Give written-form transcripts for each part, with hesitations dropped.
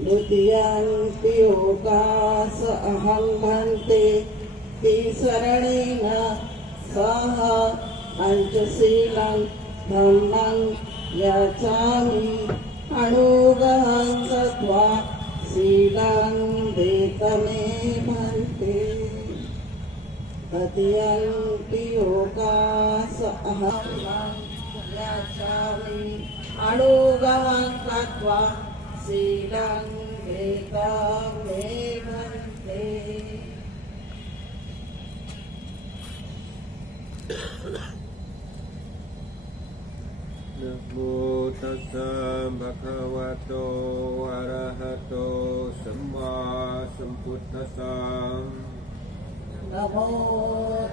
द्वितीयांपि योगास अहं भन्ते तिसरणेन सह पंचशीलं धम्मं याचामि अनुगहं गत्वा शीलं देतमे भन्ते तृतीयांपि योगास अहं याचामि अनुगहं गत्वा शीलं देतमे भन्ते। नमो तस्सा भगवतो अरहतो सम्मा सम्बुद्धस्सा। नमो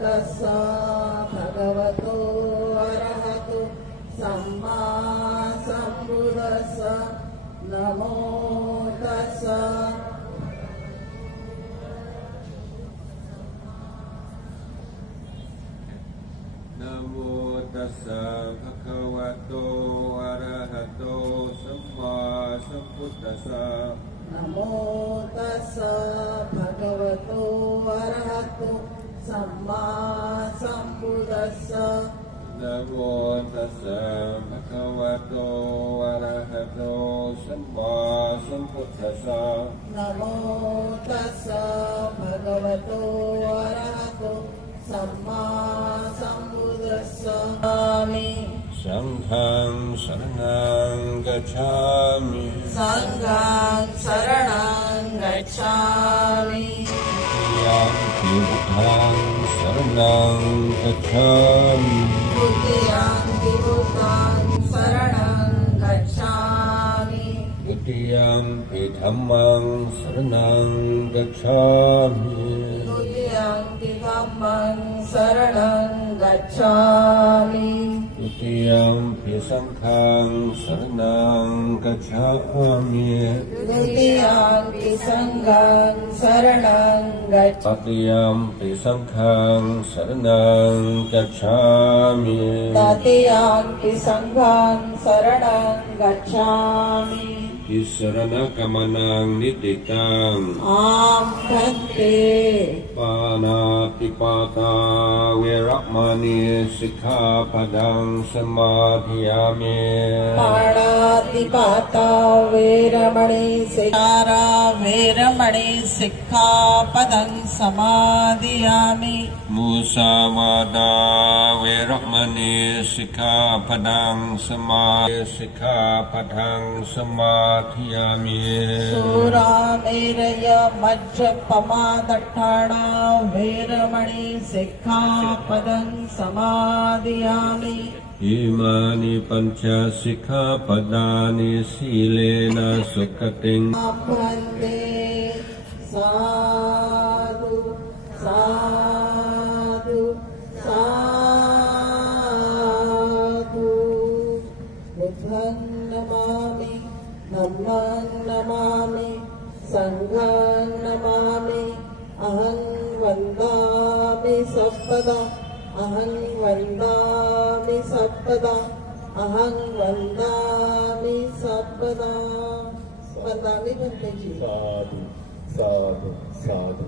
तस्सा भगवतो अरहतो सम्मा सम्बुद्धस्सा। नमो तस्सा नमो तस्सा भगवतो अरहतो सम्मा सम्बुद्धस्सा। नमो तस्सा भगवतो अरहतो सम्मा सम्बुद्धस्सा। नमो तस्सा भगवतो अरहतो सम्मा सम्बुद्धस्सा। नमो तस्सा भगवतो अरहतो सम्मा सम्बुद्धस्सा। संघं शरणं गच्छामि। संघं शरणं गच्छामि। द्वितीयंपि बुद्धं शरणं गच्छामि। द्वितीयंपि बुद्धं शरणं गच्छामि। द्वितीयंपि धम्मं शरणं गच्छामि। द्वितीयंपि धम्मं शरणं गच्छामि। द्वितीयंपि संघं शरणं गच्छामि। द्वितीयंपि संघं शरणं गच्छामि। तृतीयंपि संघं शरणं गच्छामि। तृतीयंपि संघं शरणं गच्छामि। शरणगमनं नित्तितं आम्भन्ते पानातिपाता वेरमणि सिक्खापदं समाधियामि। पाणातिपाता वेरमणि सिक्खापदं समाधियामि। मुसावादा वेरमणि सिक्खापदं समाधियामि। सूरामेरय मज्जपमादट्ठाणा वेरमणि सिक्खापदं समाधियामि। इमानि पंच सिक्खापदानि शीलेन सुखतिं। वन्दे साधु साधु साधु। बुद्धं नमामि धम्मं नमामि संघं नमामि। अहं वन्दामि सर्वदा अहं वन्दामि सर्वदा अहं वन्दामि सर्वदा। वंदामि भन्तेजी। साधू साधू साधू।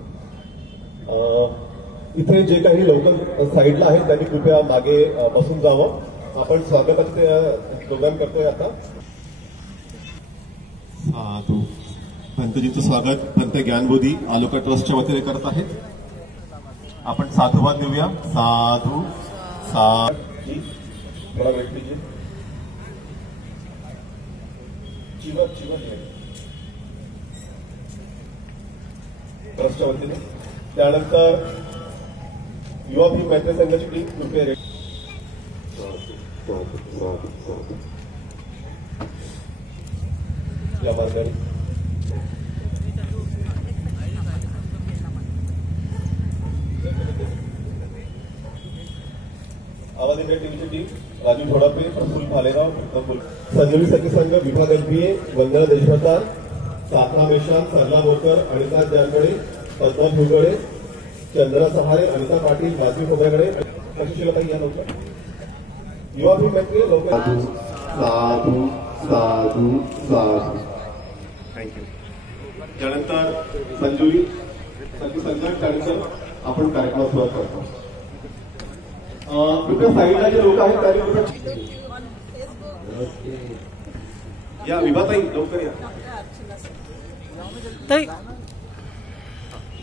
इथे जे काही लोक साईडला आहेत त्यांनी कृपया मागे बसून जावं. आपण स्वागताचे प्रोग्राम करतोय आता. साधू. पंतजींचं स्वागत पंत ज्ञानबोधी आलोका ट्रस्टच्या वतीने करत आहेत. आपण साधुवाद देऊया. साधू साधू. थोडा वेट लीजिए. जीवन जीवन ट्रस्टच्या वतीने. त्यानंतर युवा भीम मैत्री संघाची टीम कृपया रेडी. या मार्गाने आवाज इंडिया टीव्हीची टीम राजू थोडापे, प्रफुल्ल भालेराव, संजीवनी सखी संघ विभाग एमपीए, वंदना देशभ्रतार, साखा मेश्राम, सरला बोरकर, अनिता जानकडे, पद्मा भुगळे, चंद्रा सहारे, अनिता पाटील, राजू खोबऱ्याकडे, कशिशिलाताई या लवकर. युवा भीम मैत्री लवकर. साधू साधू साधू. थँक्यू. त्यानंतर संजुली सखी संघ, त्यानंतर आपण कार्यक्रमात सुरुवात करतो. कृपया साईडला जे लोक आहेत त्यांनी या विभाताई लवकर या.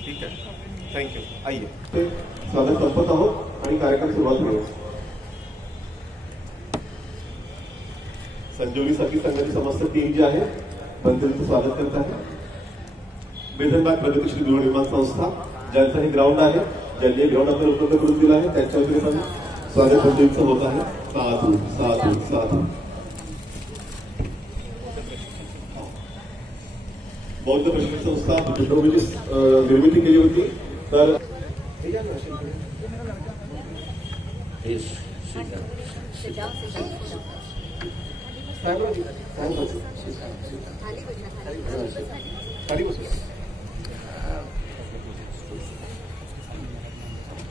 ठीक आहे, थँक्यू. आइए, ते स्वागत संपत आहोत आणि कार्यक्रम सुरुवात होईल. संजीवनी सखी संघाची समस्त टीम जी आहे पंचायतीचं स्वागत करत आहे. बेधनबाग प्रगतीशील गृहनिर्माण संस्था ज्यांचं हे ग्राउंड आहे, ज्यांनी हे ग्राउंड आपल्याला उपलब्ध करून दिलं आहे, त्यांच्या वतीने पण स्वागत पंचायतीचं होत आहे. साधू साधू साधू. बौद्ध प्रशिक्षण संस्था चित्रपटाची निर्मिती केली होती. तर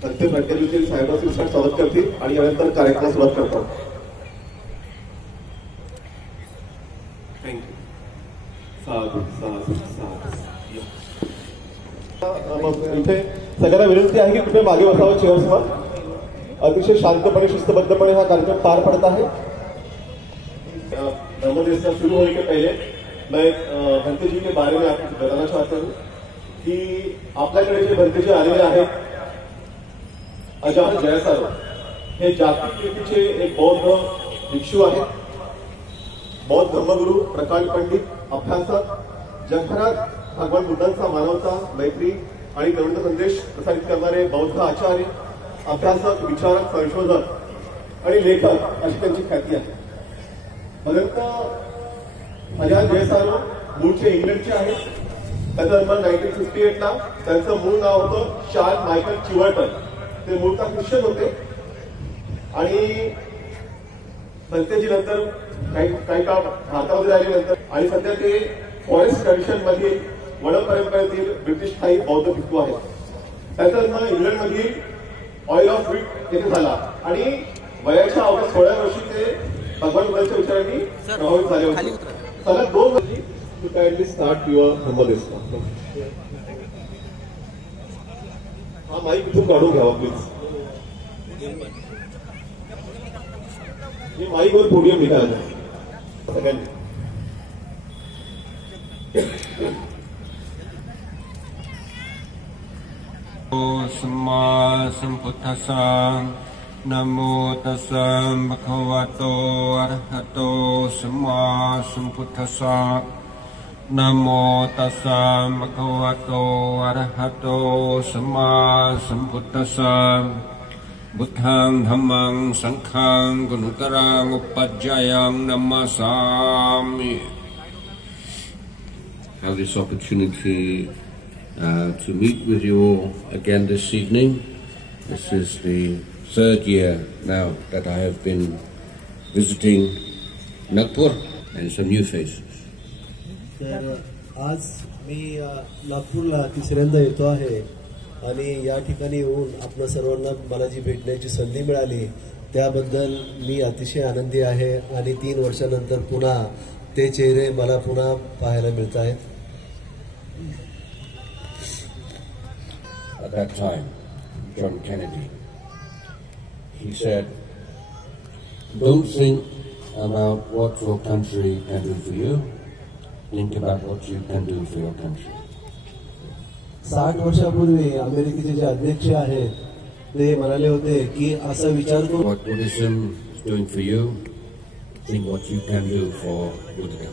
प्रत्येक फॅक्टरीतील साहेबांचे स्वागत करतील आणि यानंतर कार्यक्रम सुरुवात करतात. थँक्यू. साधू साधू साधू. इथे सगळ्यांना विनंती आहे की कुठे मागे बसावं चेअर्सवर. अतिशय शांतपणे शिस्तबद्धपणे हा कार्यक्रम पार पडत आहे. ब्रह्मदेशना शुरू होने के पहले मैं भंते जी के बारे में आपको बताना चाहता हूँ की आपल्याकडे जे भंते जी आलेले आहेत अजान जयसार हे जागतिक कीर्तीचे एक बौद्ध भिक्षू आहेत. बौद्ध धर्मगुरू, प्रकांड पंडित, अभ्यासक, जगभरात भगवान बुद्धांचा मानवता, मैत्री आणि करुणा संदेश प्रसारित करणारे बौद्ध आचार्य, अभ्यासक, विचारक, संशोधक आणि लेखक अशी त्यांची ख्याती आहे. भगवंत अजान जयसारो मूळचे इंग्लंडचे आहेत. त्यांचा जन्म 1958 ला. त्यांचं मूळ नाव होतं चार्ल्स मायकल चिवर्टन. ते मूळतः ख्रिश्चन होते आणि भंतेजी नंतर काही काळ भारतामध्ये राहिल्यानंतर आणि सध्या ते फॉरेस्ट ट्रॅडिशन मधील वड परंपरेतील ब्रिटिश स्थायी बौद्ध भिक्खू आहेत. त्यांचा जन्म इंग्लंडमधील ऑइल ऑफ व्हीट येथे झाला आणि वयाच्या अवघ्या 16 वर्षी ते भगवान बुद्धांच्या विचारांनी प्रभावित झाले होते. सलग 2 वर्षी टू काइंडली स्टार्ट युअर ब्रह्मदेशना. हा माईक इथून काढून घ्यावा प्लीज. हे माईकवर पोडियम निघाला सगळ्यांनी. सम्मा संबुद्धस्सा. नमो तस्सा भगवतो अरहतो सम्मा संबुद्धस्सा. नमो तस्सा भगवतो अरहतो सम्मा संबुद्धस्सा. बुद्धं धम्मं संघं गुरुतरं उपज्जयं नमस्सामि. Have this opportunity to meet with you all again this evening. This is the 3rd year now that I have been visiting Nagpur and some new faces. तर आज मी नागपूरला 3ऱ्यांदा येतो आहे आणि या ठिकाणी येऊन आपल्या सर्वांना मला जी भेटण्याची संधी मिळाली त्याबद्दल मी अतिशय आनंदी आहे आणि 3 वर्षानंतर पुन्हा ते चेहरे मला पुन्हा पाहायला मिळत आहेत. At that time, John Kennedy, he said, don't think about what your country can do for you, think about what you can do for your country. 60 वर्षापूर्वी अमेरिकेचे जे अध्यक्ष आहेत ते म्हणाले होते की असा विचार करू What Buddhism is doing for you, think what you can do for Buddhism.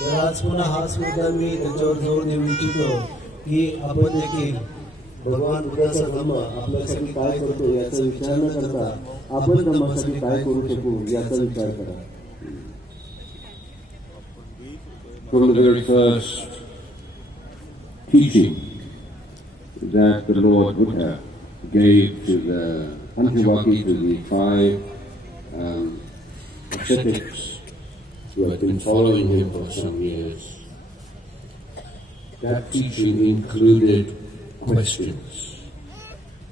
तर आज पुन्हा हाच मुद्दा मी त्याच्यावर जोर देऊ इच्छितो की आपण देखील भगवान बुद्धाचा धम्म आपल्यासाठी काय करतो याचा विचार न करता आपण धम्मासाठी काय करू शकू याचा विचार करा. From the very first teaching that the Lord Buddha gave to the Panchawaki, to the 5 ascetics who had been following him for some years, that teaching included questions.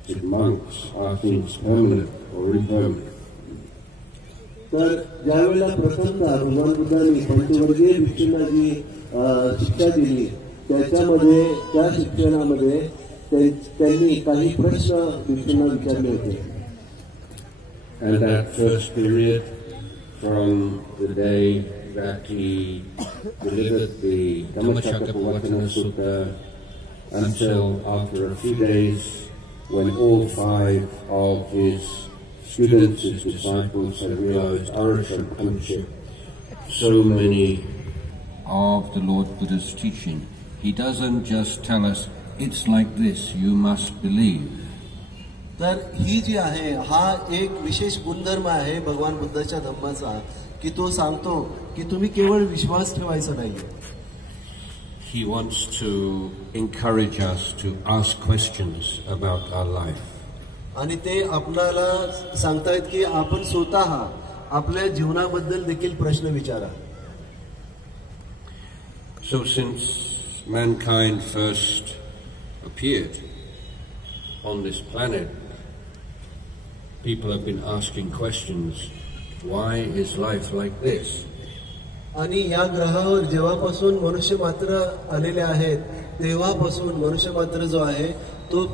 Did monks are things permanent or impermanent? तर ज्यावेळेला प्रथमतः भगवान बुद्धांनी पंचवर्गीय भिक्षूंना जी शिक्षा दिली त्याच्यामध्ये त्या शिक्षणामध्ये त्यांनी काही प्रश्न भिक्षूंना विचारले होते. And that first period, from the day that he delivered the Dhammacakkappavattana Sutta until after a few days, when all 5 of his students, his disciples, had realized Arahantship, so many of the Lord Buddha's teaching. He doesn't just tell us, it's like this, you must believe. तर ही जी आहे हा एक विशेष गुणधर्म आहे भगवान बुद्धाच्या धम्माचा की तो सांगतो की तुम्ही केवळ विश्वास ठेवायचा नाहीये. He wants to encourage us to ask questions about our life. आणि ते आपल्याला सांगतायत की आपण स्वतः आपल्या जीवनाबद्दल देखील प्रश्न विचारा. So since mankind first appeared on this planet, people have been asking questions. Why is life like this? आणि या ग्रहावर जेव्हापासून मनुष्य मात्र आलेले आहेत तेव्हापासून मनुष्य मात्र जो आहे तो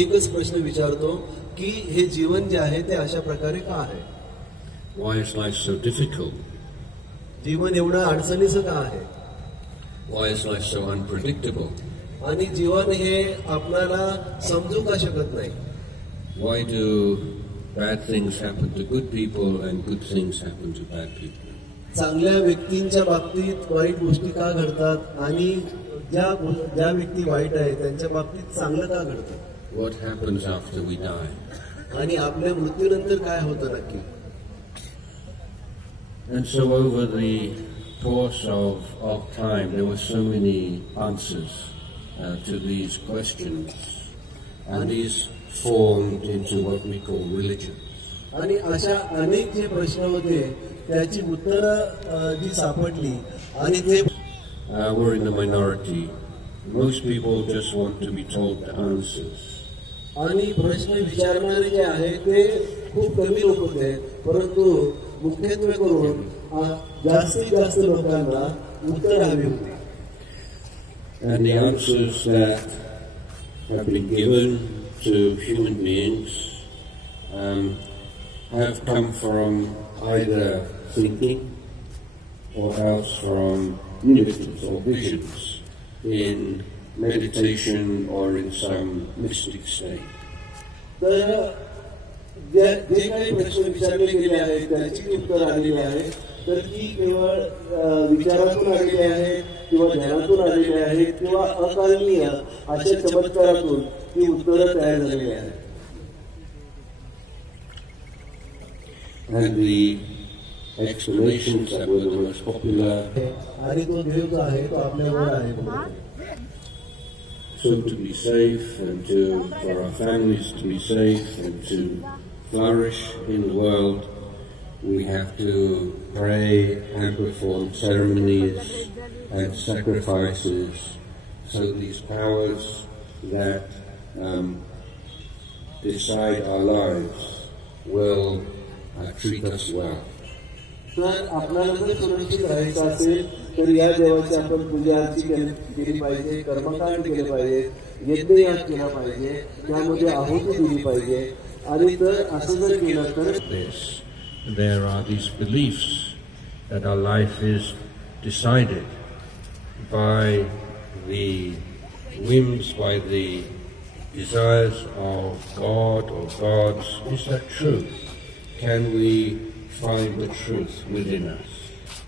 एकच प्रश्न विचारतो की हे जीवन जे आहे ते अशा प्रकारे का आहे. Why is life so difficult? जीवन एवढं अडचणीचं का आहे. Why is life so unpredictable? आणि जीवन हे आपल्याला समजू का शकत नाही. Why do bad things happen to good people and good things happen to bad people? चांगल्या व्यक्तींच्या बाबतीत वाईट गोष्टी का घडतात आणि ज्या व्यक्ती वाईट आहेत त्यांच्या बाबतीत चांगलं का घडतं. What happens after we die? आणि आपल्या मृत्यूनंतर काय होतं नक्की. And so over the course of time, there were so many answers to these questions, and these formed into what we call religion. आणि अशा अनेक जे प्रश्न होते त्याची उत्तरं जी सापडली आणि ते we're in the minority. Most people just want to be told the answers. आणि प्रश्न विचारणारे जे आहे ते खूप कमी लोक होते परंतु मुख्यत्वे करून जास्तीत जास्त लोकांना उत्तर हवी होती. And the answers that have been given to human beings have come from either thinking or else from images or visions in meditation or in some mystic state. तर जे काही प्रश्न विचारले गेले आहेत त्याची उत्तर आलेली आहे तर ती केवळ विचारातून आलेली आहेत किंवा ध्यानातून आलेली आहेत किंवा अकारणीय अशा चमत्कारातून ती उत्तरं तयार झालेली आहेत. And the explanations that were the most popular. आणि तो देव जो आहे तो आपल्यावर आहे. So to be safe and for our families to be safe and to flourish in the world, we have to pray and perform ceremonies and sacrifices so these powers that decide our lives will treat us well. तर आपल्याला जर सुरक्षित राहायचं असेल तर या देवाची आपण पूजा आरती केली पाहिजे, कर्मकांड केले पाहिजे, यज्ञयाग केला पाहिजे, त्यामध्ये आहुती दिली पाहिजे. आणि तर असं जर केलं तर there are these beliefs that our life is decided by the whims, by the desires of God or gods. Is that true? Can we find the truth within us?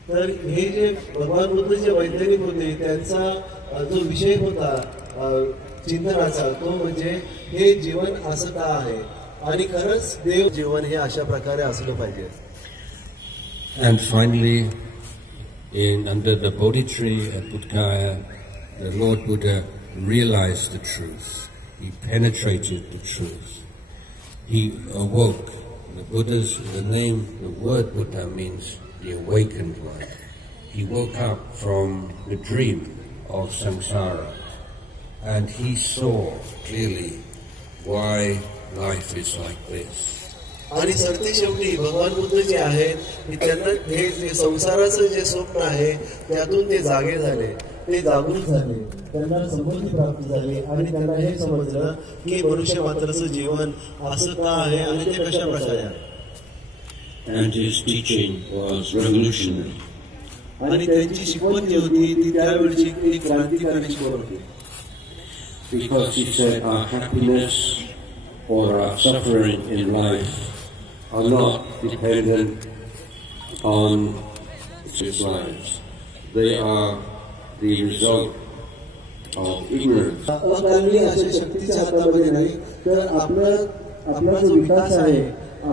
तर हे जे भगवान बुद्ध जे वैज्ञानिक होते त्यांचा जो विषय होता चिंतनाचा तो म्हणजे हे जीवन असं का आहे आणि खरंच देव जीवन हे अशा प्रकारे असलं पाहिजे. And finally, under the Bodhi tree at Buddha Gaya, the Lord Buddha realized the truth. He penetrated the truth. He awoke. The word Buddha means the awakened one. He woke up from the dream of samsara and he saw clearly why life is like this. आणि सरते शेवटी भगवान बुद्ध जे आहेत त्यांना हे जे संसाराचं जे स्वप्न आहे त्यातून ते जागे झाले ते जागृत झाले, त्यांना समृद्धी प्राप्त झाली आणि त्यांना हे समजलं की मनुष्य मात्राचं जीवन असं का आहे आणि ते कशा प्रकारे आहे. And his teaching was revolutionary. आणि त्यांची शिकवण जी होती ती त्यावेळची एक क्रांतिकारी शिकवण होती. Because he said our happiness or our suffering in life are not dependent on his lives. They are the result of ignorance. अकाली अशा शक्तीच्या हातामध्ये नाही, तर आपला जो विकास आहे,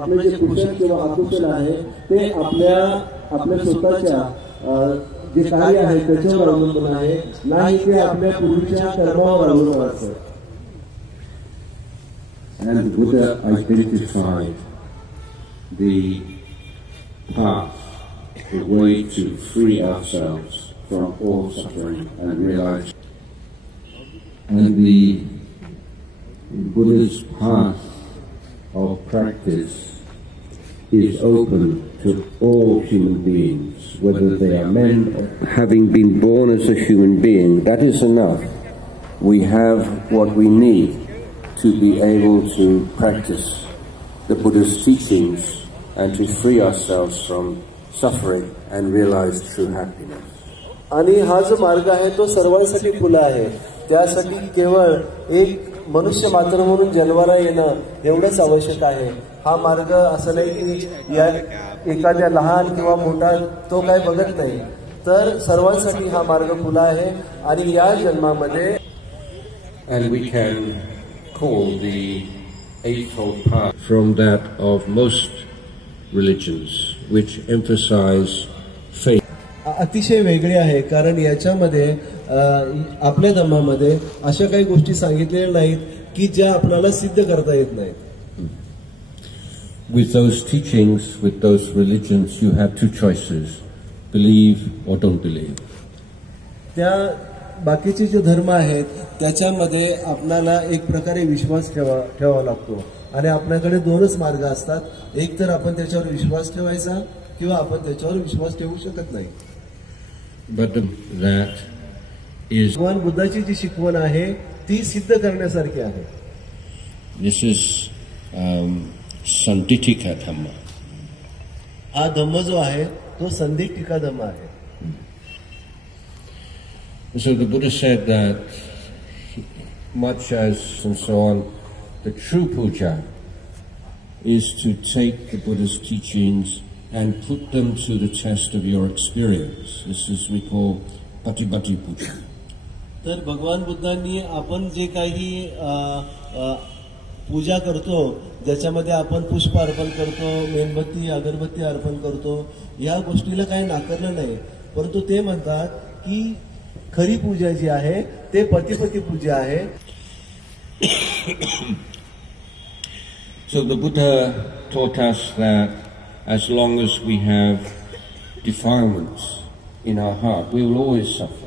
आपले जे कुशल किंवा अकुशल आहे ते आपल्या स्वतःच्या जे कार्य आहे त्याच्यावर अवलंबून आहे, नाही ते आपल्या पूर्वीच्या कर्मावर अवलंबून असतं. And Buddha identified the path, the way to free ourselves from all suffering and realize. And the Buddha's path of practice is open to all human beings, whether they are men or... Having been born as a human being, that is enough. We have what we need to be able to practice the Buddha's teachings and to free ourselves from suffering and realize true happiness. आणि हा जो मार्ग आहे तो सर्वांसाठी खुला आहे. त्यासाठी केवळ एक मनुष्य मात्र म्हणून जन्माला येणं एवढंच आवश्यक आहे. हा मार्ग असं नाही की या एखाद्या लहान किंवा मोठा तो काय बघत नाही, तर सर्वांसाठी हा मार्ग खुला आहे. आणि या जन्मामध्ये And we can call the Eightfold Path from that of most religions, which emphasize faith. अतिशय वेगळे आहे, कारण याच्यामध्ये आपल्या धर्मामध्ये अशा काही गोष्टी सांगितलेल्या नाहीत की ज्या आपल्याला सिद्ध करता येत नाहीत. With those teachings, with those religions, you have two choices: believe or don't believe. त्या बाकीचे जे धर्म आहेत त्याच्यामध्ये आपल्याला एक प्रकारे विश्वास ठेवावा लागतो आणि आपल्याकडे दोनच मार्ग असतात. एक तर आपण त्याच्यावर विश्वास ठेवायचा किंवा आपण त्याच्यावर विश्वास ठेवू शकत नाही. But that is भगवान बुद्धाची जी शिकवण आहे ती सिद्ध करण्यासारखी आहे. this is Sanditika Dhamma. हा धम्म जो आहे तो संदिग्धिका धम्म आहे. So the Buddha said that much as and so on, the true puja is to take the Buddha's teachings and put them to the test of your experience. This is we call Patibhati Puja. तर भगवान बुद्धांनी आपण जे काही पूजा करतो, ज्याच्यामध्ये आपण पुष्प अर्पण करतो, मेणबत्ती अगरबत्ती अर्पण करतो, या गोष्टीला काही नाकारलं नाही, परंतु ते म्हणतात की खरी पूजा जी आहे ते पतिपती पूजा आहे. So the Buddha taught us that as long as we have defilements in our heart, we will always suffer.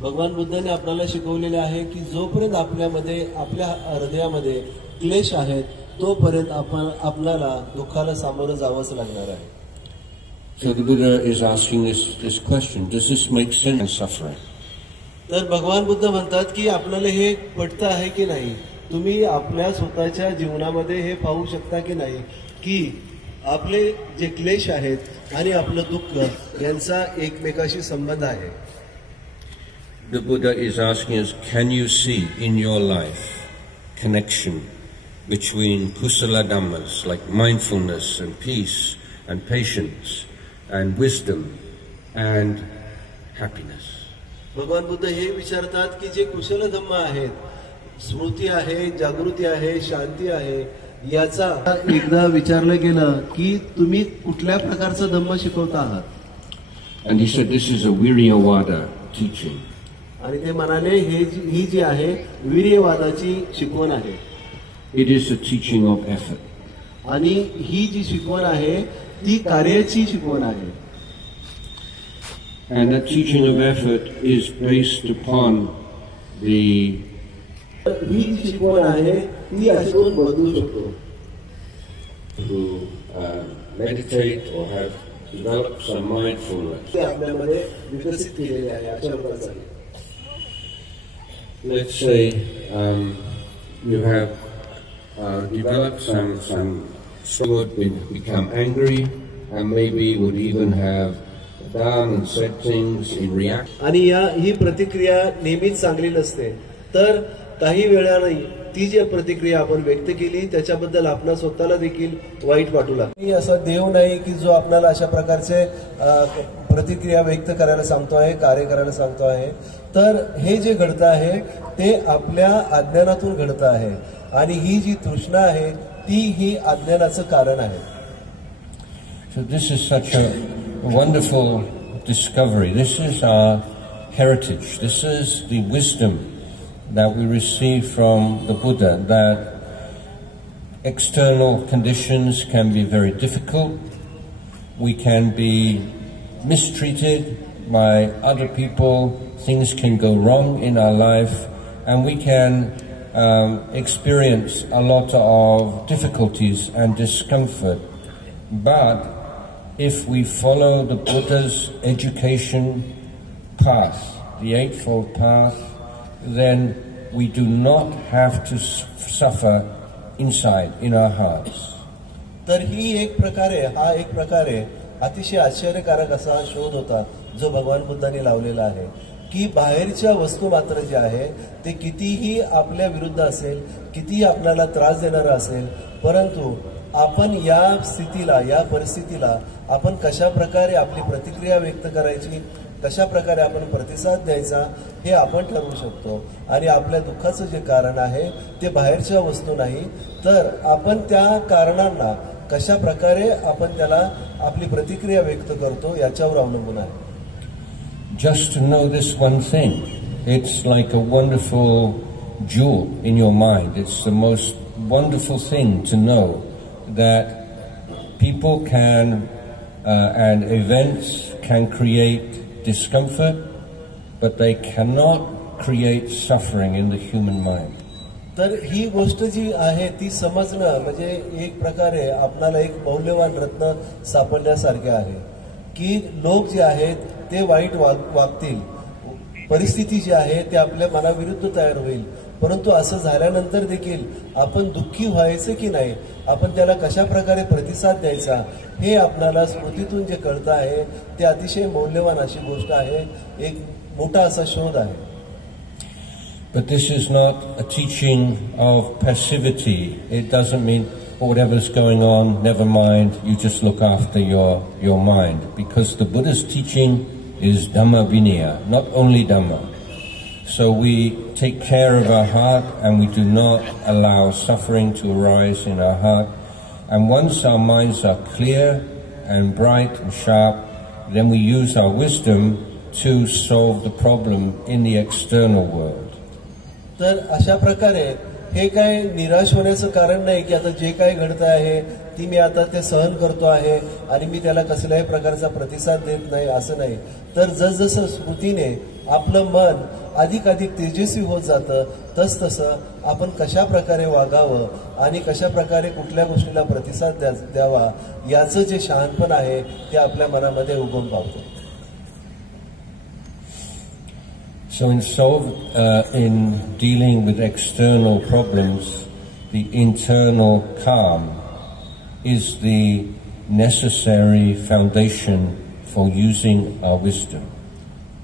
भगवान बुद्धाने आपल्याला शिकवलेले आहे की जोपर्यंत आपल्या हृदयामध्ये क्लेश आहेत तोपर्यंत आपल्याला दुःखाला सामोरं जावंच लागणार आहे. So the Buddha is asking this question: does this make sense? Suffering. तर भगवान बुद्ध म्हणतात की आपल्याला हे पटतं आहे की नाही. तुम्ही आपल्या स्वतःच्या जीवनामध्ये हे पाहू शकता की नाही की आपले जे क्लेश आहेत आणि आपलं दुःख यांचा एकमेकाशी संबंध आहे. The Buddha is asking us, can you see in your life connection between kusala dhammas like mindfulness and peace and patience and wisdom and happiness? भगवान बुद्ध हे विचारतात की जे कुशल धम्म आहेत, स्मृती आहे, जागृती आहे, शांती आहे, याचा एकदा विचारलं गेलं की तुम्ही कुठल्या प्रकारचा धम्म शिकवता आहात. And he said this is a Viryavada teaching. आणि ते म्हणाले ही जी आहे वीर्यवादाची शिकवण आहे. It is a teaching of effort. आणि ही जी शिकवण आहे ती कार्याची शिकवण आहे. And that teaching of effort is based upon the ही जी शिकवण आहे ती अशी बदलू शकतो. who meditate or have develop some mindfulness. ते आपल्यामध्ये विकसित केलेले आहे अशा प्रकारचे. Let's say you have developed some would become angry and maybe would even have done and said things in reaction. आणि ही प्रतिक्रिया नेहमीच चांगली नसते. तर काही वेळाने ती जी प्रतिक्रिया आपण व्यक्त केली त्याच्याबद्दल आपणा स्वतःला देखील वाईट वाटू लागते. असा देव नाही की जो आपल्याला अशा प्रकारचे प्रतिक्रिया व्यक्त करायला सांगतो आहे, कार्य करायला सांगतो आहे. तर हे जे घडतं आहे ते आपल्या अज्ञानातून घडतं आहे आणि ही जी तृष्णा आहे ती ही अज्ञानाचं कारण आहे. So this is such a wonderful discovery. This is our heritage. This is the wisdom that we receive from the Buddha, that external conditions can be very difficult. We can be mistreated by other people. Things can go wrong in our life, and we can experience a lot of difficulties and discomfort. But if we follow the Buddha's education path, the Eightfold Path, then we do not have to suffer inside in our hearts. तर ही एक प्रकारे अतिशय आश्चर्यकारक असा शोध होता जो भगवान बुद्धांनी लावलेला आहे की बाहेरच्या वस्तू मात्र जे आहे ते कितीही आपल्या विरुद्ध असेल, कितीही आपल्याला त्रास देणारा असेल, परंतु आपण या स्थितीला, या परिस्थितीला आपण कशा प्रकारे आपली प्रतिक्रिया व्यक्त करायची, कशा प्रकारे आपण प्रतिसाद द्यायचा हे आपण ठरवू शकतो. आणि आपल्या दुःखाचं जे कारण आहे ते बाहेरच्या वस्तू नाही, तर आपण त्या कारणांना कशा प्रकारे आपण त्याला आपली प्रतिक्रिया व्यक्त करतो याच्यावर अवलंबून आहे. Just to know this one thing, it's like a wonderful jewel in your mind. It's the most wonderful thing to know that people can and events can create discomfort, but they cannot create suffering in the human mind. तर ही गोष्ट जी आहे ती समजणं म्हणजे एक प्रकारे आपल्याला एक मौल्यवान रत्न सापडल्यासारखे आहे की लोक जे आहेत ते वाईट वागतील, परिस्थिती जी आहे ते आपल्या मनाविरुद्ध तयार होईल, परंतु असं झाल्यानंतर देखील आपण दुःखी व्हायचं की नाही, आपण त्याला कशा प्रकारे प्रतिसाद द्यायचा हे आपल्याला स्मृतीतून जे कळतं आहे ते अतिशय मौल्यवान अशी गोष्ट आहे, एक मोठा असा शोध आहे. But this is not a teaching of passivity. It doesn't mean whatever's going on, never mind, you just look after your mind. Because the Buddha's teaching is Dhamma Vinaya, not only Dhamma. So we take care of our heart and we do not allow suffering to arise in our heart. And once our minds are clear and bright and sharp, then we use our wisdom to solve the problem in the external world. तर अशा प्रकारे हे काय निराश होण्याचं कारण नाही की आता जे काही घडतं आहे ती मी आता ते सहन करतो आहे आणि मी त्याला कसल्याही प्रकारचा प्रतिसाद देत नाही असं नाही. तर जसजसं स्मृतीने आपलं मन अधिक तेजस्वी होत जातं तसतसं आपण कशा प्रकारे वागावं आणि कशा प्रकारे कुठल्या गोष्टीला प्रतिसाद द्यावा याचं जे शहाणपण आहे ते आपल्या मनामध्ये उगम पावतं. So in dealing with external problems, the internal calm is the necessary foundation for using our wisdom.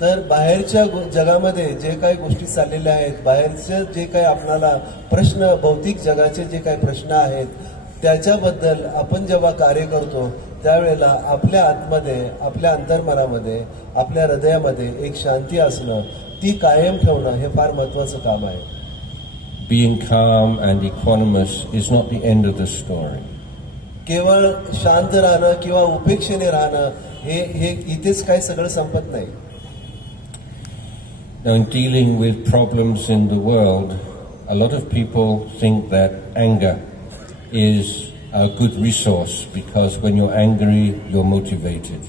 तर बाहेरच्या जगामध्ये जे काही गोष्टी चाललेल्या आहेत, बाहेरचे जे काही आपल्याला प्रश्न, भौतिक जगाचे जे काही प्रश्न आहेत त्याच्याबद्दल आपण जेव्हा कार्य करतो त्यावेळेला आपल्या आतमध्ये, आपल्या अंतर्मनामध्ये, आपल्या हृदयामध्ये एक शांती असणं, ती कायम ठेवणं हे फार महत्त्वाचं काम आहे. Being calm and equanimous is not the end of the story. केवळ शांत राहणं किंवा उपेक्षेने राहणं हे इथेच काय सगळं संपत नाही. Now, in dealing with problems in the world, a lot of people think that anger is a good resource because when you're angry, you're motivated.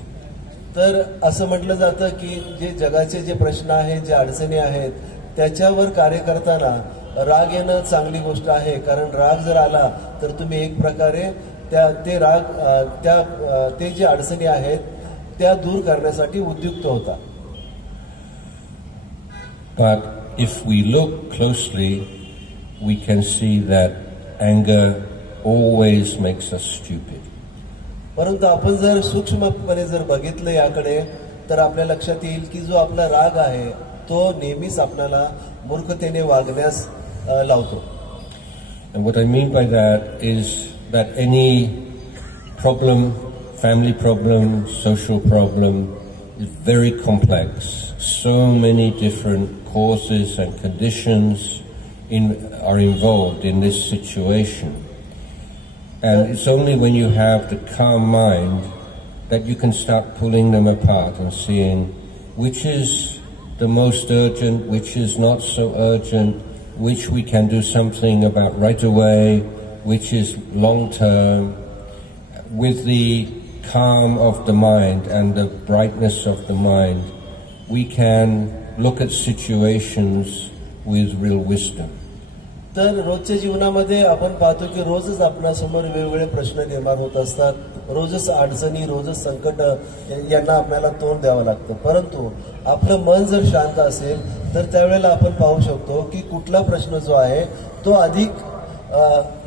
तर असं म्हटलं जातं की जे जगाचे जे प्रश्न आहेत, जे अडचणी आहेत त्याच्यावर कार्य करताना राग येणं चांगली गोष्ट आहे, कारण राग जर आला तर तुम्ही एक प्रकारे ते राग ते जे अडचणी आहेत त्या दूर करण्यासाठी उद्युक्त होता. But if we look closely, we can see that anger always makes us stupid. परंतु आपण जर सूक्ष्मपणे जर बघितलं याकडे तर आपल्या लक्षात येईल की जो आपला राग आहे तो नेहमीच आपल्याला मूर्खतेने वागण्यास लावतो. And what I mean by that is that any problem, family problem, social problem is very complex. So many different causes and conditions are involved in this situation. And it's only when you have the calm mind that you can start pulling them apart and seeing which is the most urgent, which is not so urgent, which we can do something about right away, which is long term. With the calm of the mind and the brightness of the mind, we can look at situations with real wisdom. तर रोजच्या जीवनामध्ये आपण पाहतो की रोजच आपल्यासमोर वेगवेगळे प्रश्न निर्माण होत असतात. रोजच अडचणी, रोजच संकट यांना आपल्याला तोंड द्यावं लागतं. परंतु आपलं मन जर शांत असेल तर त्यावेळेला आपण पाहू शकतो की कुठला प्रश्न जो आहे तो अधिक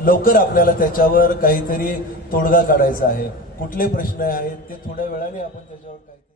लवकर आपल्याला त्याच्यावर काहीतरी तोडगा काढायचा आहे. कुठले प्रश्न आहेत ते थोड्या वेळाने आपण त्याच्यावर काहीतरी